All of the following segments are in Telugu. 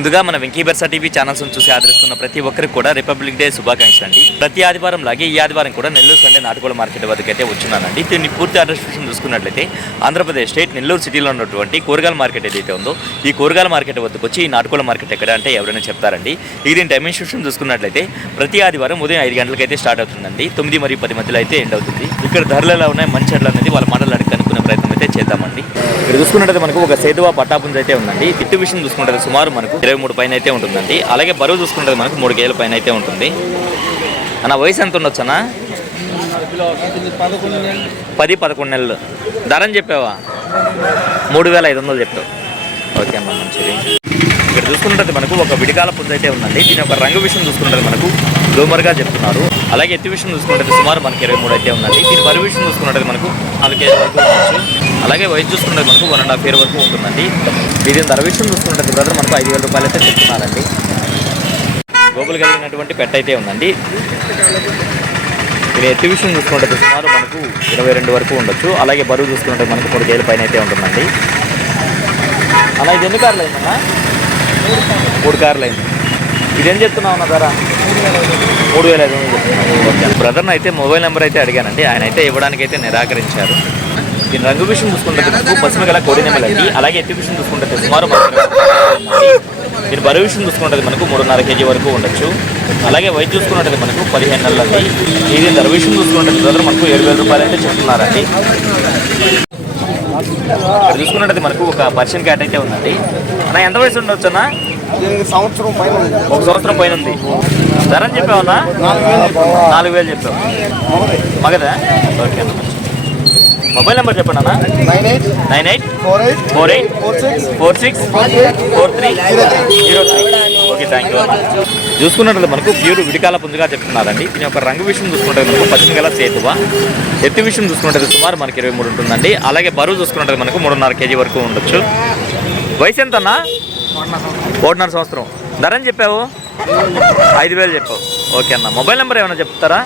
ముందుగా మన వెంకీ బర్సా టీవీ ఛానల్స్ చూసి ఆదరిస్తున్న ప్రతి ఒక్కరికి కూడా రిపబ్లిక్ డే శుభాకాంక్షలు అండి. ప్రతి ఆదివారం లాగే ఈ ఆదివారం కూడా నెల్లూరు సండే నాటుకోళ్ల మార్కెట్ వద్దకు అయితే వచ్చున్నానండి. దీన్ని పూర్తి అడ్రస్ చూసుకున్నట్లయితే ఆంధ్రప్రదేశ్ స్టేట్ నెల్లూరు సిటీలో ఉన్నటువంటి కూరగాయల మార్కెట్ ఏదైతే ఉందో ఈ కూరగాయల మార్కెట్ వద్దకు వచ్చి ఈ నాటుకోళ్ల మార్కెట్ ఎక్కడ అంటే ఎవరైనా చెప్తారండి. దీని డైమెన్షన్ చూసుకున్నట్లయితే ప్రతి ఆదివారం ఉదయం 5 గంటలకు అయితే స్టార్ట్ అవుతుందండి. 9 మరియు 10 మధ్యలో అయితే ఎండ్ అవుతుంది. ఇక్కడ ధరలు ఎలా ఉన్నాయి, మంచి ధరలు అనేది వాళ్ళ మాటలు అడిగి కనుక్కునే ప్రయత్నం అయితే చేద్దామండి. ఇక్కడ చూసుకున్నట్లయితే మనకు ఒక సేతువా పట్టాపుంజ అయితే ఉందండి. తిట్టు విషయం చూసుకుంటే సుమారు మనకు 23 పైన అయితే ఉంటుందండి. అలాగే బరువు చూసుకుంటే మనకు 3 కేజీల పైన అయితే ఉంటుంది. అన్న వయసు ఎంత ఉండొచ్చు అన్న? 10-11 నెలలు. ధరని చెప్పావా? 3,500 చెప్పావు. ఓకే అన్న, మంచిది. ఇక్కడ చూసుకున్నట్టు మనకు ఒక విడికాల పుంజ అయితే ఉందండి. దీని యొక్క రంగు విషయం చూసుకుంటే మనకు డోమర్గా చెప్తున్నారు. అలాగే ఎత్తు విషయం చూసుకుంటే సుమారు మనకి 23 అయితే ఉందండి. దీని బరువు విషయం చూసుకున్నట్టు మనకు 4 కేజీల వరకు ఉండొచ్చు. అలాగే వయసు చూసుకుంటే మనకు 1.5 ఇయర్ వరకు ఉంటుందండి. దీని ధర విషయం చూసుకుంటే బ్రదర్ మనకు 5,000 రూపాయలు అయితే చెప్తున్నారండి. గోపులు కలిగినటువంటి పెట్ట అయితే ఉందండి. ఇది ఎత్తు విషయం చూసుకుంటే సుమారు మనకు 22 వరకు ఉండొచ్చు. అలాగే బరువు చూసుకుంటే మనకు 3 కేజీల పైన అయితే ఉంటుందండి. అలా ఇది ఎన్ని కార్లు అయిందన్నా? 3 కార్లు అయింది. ఇదేం చెప్తున్నావు అన్న ధర? 3,500 చెప్తున్నాను. బ్రదర్ని అయితే మొబైల్ నెంబర్ అయితే అడిగానండి. ఆయన అయితే ఇవ్వడానికి అయితే నిరాకరించారు. దీని రంగు విషయం చూసుకుంటే మనకు పశ్చిమ గల కోడి నెమలండి. అలాగే ఎత్తు విషయం చూసుకుంటే సుమారు దీని బరువు విషయం చూసుకుంటే మనకు 3.5 కేజీ వరకు ఉండొచ్చు. అలాగే వయసు చూసుకున్నట్టు మనకు 15 నెలలు అండి. దీని ధర విషయం చూసుకుంటే బ్రదర్ మనకు 7,000 రూపాయలు అయితే చెప్తున్నారండి. ఇక్కడ చూసుకున్నట్టు మనకు ఒక పర్షియన్ క్యాట్ అయితే ఉందండి. అన్న ఎంత వయసు ఉండొచ్చు అన్న? 1 సంవత్సరం పైన ఉంది. ధర అని చెప్పావన్నా? 4,000 చెప్పావు. మగదా? ఓకే అన్న. మొబైల్ నెంబర్ చెప్పండి అన్న. 9848464303. ఓకే, థ్యాంక్ యూ అన్న. చూసుకున్నట్లయితే మనకు ప్యూర్ విడికాల పుంజుగా చెప్తున్నారండి. దీని యొక్క రంగు విషయం చూసుకుంటే మనకు పశ్చిమ గల సేతువా. ఎత్తు విషయం చూసుకుంటే సుమారు మనకి 23 ఉంటుందండి. అలాగే బరువు చూసుకుంటే మనకు 3.5 కేజీ వరకు ఉండొచ్చు. వయసు ఎంత అన్న? 1.5 సంవత్సరం. ధర అని చెప్పావు? 5,000 చెప్పావు. ఓకే అన్న. మొబైల్ నెంబర్ ఏమైనా చెప్తారా?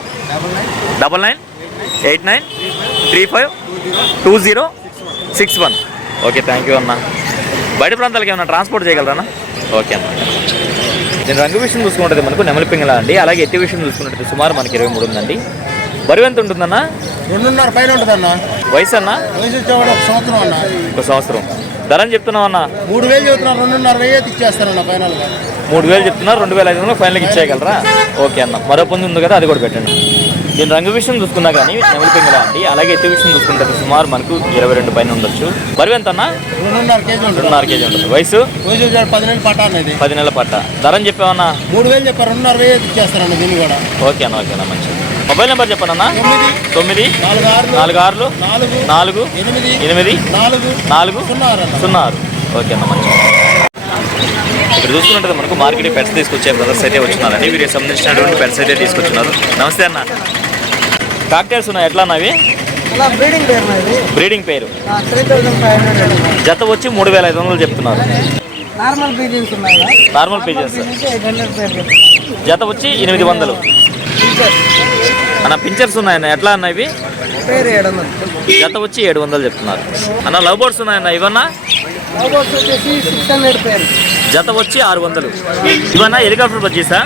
9989352061. ఓకే, థ్యాంక్ యూ అన్న. బయట ప్రాంతాలకు ఏమైనా ట్రాన్స్పోర్ట్ చేయగలరా? ఓకే అన్న. నేను రంగు విషయం చూసుకుంటే మనకు నెమలి పింగళ అండి. అలాగే ఎత్తి విషయం చూసుకుంటే సుమారు మనకి 23 ఉందండి. బరువు ఎంత ఉంటుందన్న? 2.5 పైన ఉంటుందన్న. వయసు అన్న? వయసు వచ్చేవాడు 1 సంవత్సరం అన్న. 1 సంవత్సరం. ధర అని చెప్తున్నావు అన్న? 3,000 చెప్తున్నా. 2.5 ఇచ్చేస్తానన్న ఫైనల్గా. 3,000 చెప్తున్నారు. 2,500 ఫైనల్కి ఇచ్చేయగలరా? ఓకే అన్న. మరో పొంది ఉంది కదా, అది కూడా పెట్టండి. దీని రంగు విషయం చూసుకున్నా కానీ నెమలి పింగళ అండి. అలాగే ఎత్తు విషయం చూసుకుంటే సుమారు మనకు 22 పైన ఉండొచ్చు. బరువు ఎంత అన్న? 2.5 కేజీ ఉంటుంది. 2.5 కేజీ ఉంటుంది. వయసు? 10 నెలల పట్ట అనేది. 10 నెలల పట్ట. ధర అని చెప్పావన్నా? 3,000 చెప్పారు. 2.5 ఇచ్చేస్తారన్న దీన్ని కూడా. ఓకే అన్న, ఓకే అన్న, మంచిది. మొబైల్ నెంబర్ చెప్పండి అన్న. 94648 ఓకే అన్న, మంచిది. ఇక్కడ చూసుకున్నట్టు మనకు మార్కెట్ పెట్స్ తీసుకొచ్చే బ్రదర్స్ అయితే వచ్చినారండి. వీరికి సంబంధించినటువంటి పెట్స్ అయితే తీసుకొచ్చినారు. నమస్తే అన్న. కాక్టైల్స్ ఉన్నాయి, ఎట్లా అన్నవి? బ్రీడింగ్ పేరు. జత వచ్చి 3,500 చెప్తున్నారు. నార్మల్ పీజెస్ జత వచ్చి 800 అన్న. పించర్స్ ఉన్నాయన్న, ఎట్లా అన్న ఇవి? జత వచ్చి 700 చెప్తున్నారు అన్న. లవ్ బర్డ్స్ ఉన్నాయన్న, ఇవన్నా? జత వచ్చి 600. ఇవన్నా హెలికాప్టర్ బడ్జీసా?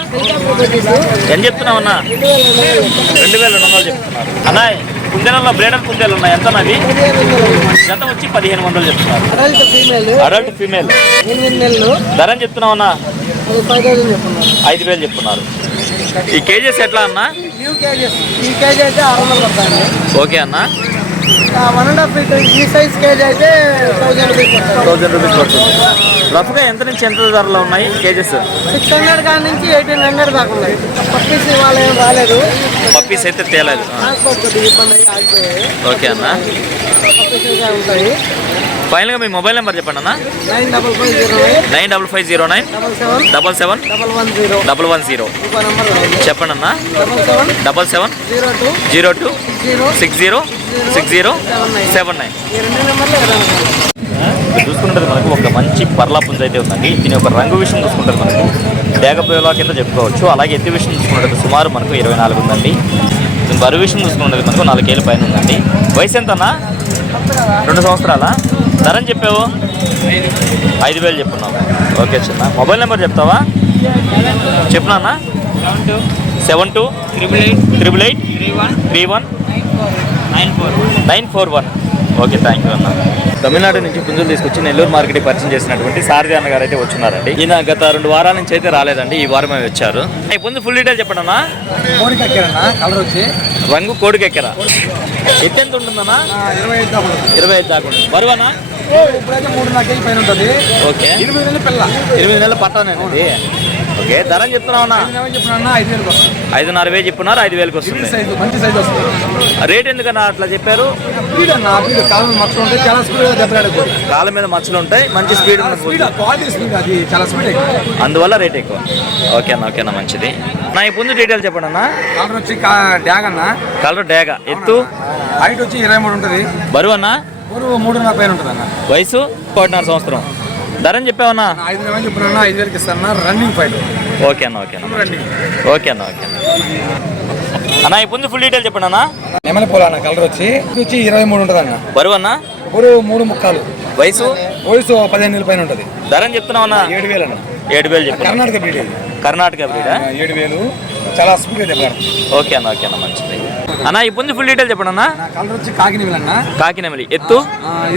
ఎంత చెప్తున్నావు అన్న? 2,200 చెప్తున్నారు అన్న. కుందేలలో బ్రేడర్ కుందేలు ఉన్నాయి, ఎంత అవి? జత వచ్చి 1,500 చెప్తున్నారు. Adult female. ధర అని చెప్తున్నావు అన్న? 5,000 చెప్తున్నారు. ఈ కేజెస్ ఎట్లా అన్న? ఓకే అన్న. 1.5 ఈ సైజ్ కేజీ అయితే 1,000 రూపీస్ పడుతుంది. రఫ్గా ఎంత నుంచి ఎంత ధరలో ఉన్నాయి కేజెస్? 600 కాడ నుంచి 1,800 దాకా ఉన్నాయి. పప్పీస్ ఇవాళ ఏం రాలేదు. పప్పీస్ అయితే తేలేదు. ఓకే అన్న. ఉంటాయి. ఫైనల్గా మీ మొబైల్ నెంబర్ చెప్పండి అన్న. 9508771110 చెప్పండి అన్న. 7702606079. చూసుకుంటే మనకు ఒక మంచి పర్లా పుంజ అయితే ఉందండి. దీని ఒక రంగు విషయం చూసుకుంటే మనకు డేగపోయేలా కింద చెప్పుకోవచ్చు. అలాగే ఎత్తి విషయం చూసుకుంటే సుమారు మనకు 24 ఉందండి. దీని బరువు విషయం చూసుకుంటే మనకు 4 కేజీల పైన ఉందండి. వయసు ఎంత అన్న? 2 సంవత్సరాల. ధర అని చెప్పావు? 5,000 చెప్పున్నావు. ఓకే చిన్న మొబైల్ నెంబర్ చెప్తావా? చెప్పునా? 72 888 31 941. ఓకే, థ్యాంక్ యూ అన్న. తమిళనాడు నుంచి పుంజులు తీసుకొచ్చి నెల్లూరు మార్కెట్కి పరిచయం చేసినటువంటి సారథి అన్న గారు అయితే వచ్చున్నారండి. ఈయన గత 2 వారాల నుంచి అయితే రాలేదండి, ఈ వారం వచ్చారు. ఈ పుంజు ఫుల్ డీటెయిల్ చెప్పండి అన్న. కలర్ వచ్చి రంగు కోడికెక్కరా. ఎత్తు ఎంత ఉంటుందన్నా? 25 దాకా ఉంటుంది. బరువనా? ఇప్పుడైతే 3-4 కేజీ పైన ఉంటుంది. ఓకే, 8 నెలల పిల్ల. 8 నెలల పట్టానండి. ఓకే, ధర చెప్తున్నావునా? 5,000 వస్తుంది. 5,500 చెప్పున్నారు, 5,000కి వస్తుంది. మంచి సైజ్ వస్తుంది. రేట్ ఎందుకన్నా అట్లా చెప్పారు? కాలం మచ్చలు ఉంటాయి, చాలా స్పీడ్ దెబ్బలాడుకోండి. కాళ్ళ మీద మచ్చలు ఉంటాయి, మంచి స్పీడ్ క్వాలిటీ స్పీడ్, అది చాలా స్పీడ్, అందువల్ల రేట్ ఎక్కువ. ఓకేనా, మంచిది. నా ఈ పుంజు డీటెయిల్ చెప్పండి అన్న. కలర్ వచ్చి డ్యాగ్ అన్న. కలర్ డ్యాగా. ఎత్తు? హైట్ వచ్చి 23 ఉంటుంది. బరువు అన్న? 3.5 పైన ఉంటుంది అన్న. వయసు 1.5 సంవత్సరం. ధరని చెప్పావన్నా? 5,000 చెప్పున్నా, 5,000కి ఇస్తాను. Running fight. ఓకేనా. అన్న ఈ పుంజు ఫుల్ డీటెయిల్ చెప్పండి అన్న. నెమలి పూల అన్న. కలర్ వచ్చి 23 ఉంటుంది అన్న. బరువు అన్న? 3.5. వయసు? 15 నెలల పైన ఉంటుంది. ధరని చెప్తున్నావన్నా? 7,000 అన్న. 7,000 చెప్పు. కర్ణాటక బ్రీడ్. కర్ణాటక బ్రీడా? 7,000. చాలా స్పీడ్ దెబ్బలాడుతుంది. ఓకేనా, మంచిది. అన్న ఈ పుంజు ఫుల్ డీటెయిల్ చెప్పండి అన్న. కలర్ వచ్చి కాకినెమలి అన్న. కాకినెమలి. ఎత్తు?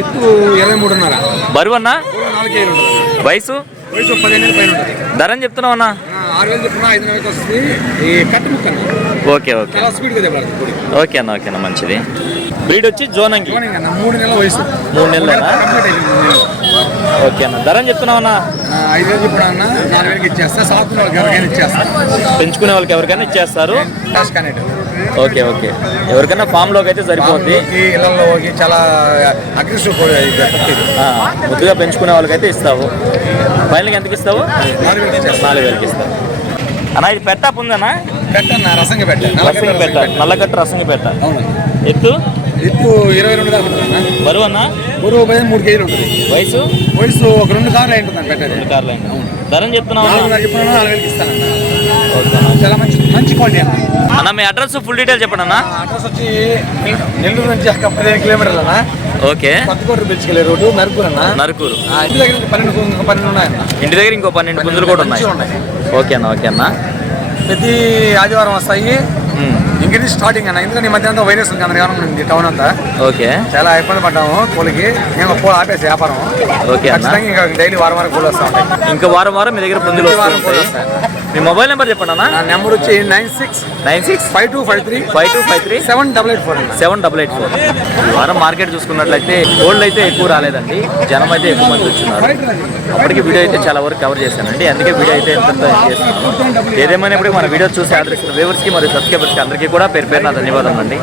ఎత్తు 23.5. బరువు అన్న? 4 కేజీలు ఉంటుంది. వయసు? 15 నెలల పైన ఉంటుంది. ధరని చెప్తున్నావు అన్న? 6,000 చెప్పున్నా, 5,000కి వస్తుంది. ఈ కట్టు ముక్క అన్న. ఓకే, చాలా స్పీడ్గా దెబ్బలాడుతుంది. ఓకేనా, మంచిది. బ్రీడ్ వచ్చి జోనంగి. 3 నెలల వయసు. 3 నెలలు కంప్లీట్ అయిపోయింది. ఓకే అన్న. ధరని చెప్తున్నావన్నా? 5,000 చెప్పున్నా అన్న. 4,000కి ఇచ్చేస్తా. సాకున్న వాళ్ళకి ఎవరికైనా ఇచ్చేస్తా. పెంచుకునే వాళ్ళకి ఎవరికైనా ఇచ్చేస్తారు. క్యాష్ కానెట్. ఓకే, ఎవరికైనా ఫామ్ లోకి అయితే సరిపోద్ది. ఇళ్లలో చాలా అగ్రెసివ్ ముద్దుగా పెంచుకునే వాళ్ళకైతే ఇస్తావు. ఫైనల్కి ఎంతకి ఇస్తావు? 4,000కి ఇస్తావు. అన్న ఇది పెట్టా ఉందన్నా? పెట్టన్న. రసంగా పెట్ట. నల్లగట్ట రసంగా పెట్ట. ఎత్తు? ఎత్తు 22 దాకా ఉంటుంది అన్న. బరువు అన్న? బరువు 3 కేజీలు ఉంటుంది. వయసు? ఒక 2 కార్లు అయి ఉంటుంది పెట్టేది. 2 కార్లు అయింది. ధరని చెప్తున్నావు? 4,000కి ఇస్తానన్న. ఓకే, చాలా మంచి క్వాలిటీ అన్న. అన్న మీ అడ్రస్ ఫుల్ డీటెయిల్ చెప్పండి అన్న. అడ్రస్ వచ్చి నెల్లూరు నుంచి 15 కిలోమీటర్లు అన్న. ఓకే, కొత్తకోట బ్రిడ్జ్కి వెళ్ళే రోడ్డు నరుకూరు అన్న. నరుకూరు. ఇంటి దగ్గర 12 ఉన్నాయన్న. ఇంటి దగ్గర ఇంకో 12 పుంజులు కూడా ఉన్నాయి. ఓకేనా. ప్రతి ఆదివారం వస్తాయి. ఇంకది స్టార్టింగ్ అన్న. ఎందుకంటే ఈ మధ్య అంతా వైరస్ ఉంది ఉంది టౌన్ అంతా. ఓకే, చాలా ఇబ్బంది పడ్డాము పూలకి. మేము పూలు ఆపేసి వ్యాపారం. ఓకే అన్న. ఇంకా డైలీ వారం పూలు వస్తూ ఉంటాయి. ఇంకా వారం మీ దగ్గర పుంజులు వస్తాయి. మీ మొబైల్ నెంబర్ చెప్పండి అన్న. నా నెంబర్ వచ్చి 96 5253 788 788. ఈ వారం మార్కెట్ చూసుకున్నట్లయితే గోల్డ్ అయితే ఎక్కువ రాలేదండి, జనం అయితే ఎక్కువ మంది వచ్చినారు. అప్పటికి వీడియో అయితే చాలా వరకు కవర్ చేశానండి, అందుకే వీడియో అయితే ఎంత చేస్తున్నాను. ఏదేమైనా ఇప్పుడు మన వీడియో చూసి ఆదరిస్తున్న వ్యూవర్స్కి మరియు సబ్స్క్రైబర్స్కి అందరికీ కూడా పేరు పేరున ధన్యవాదాలు అండి.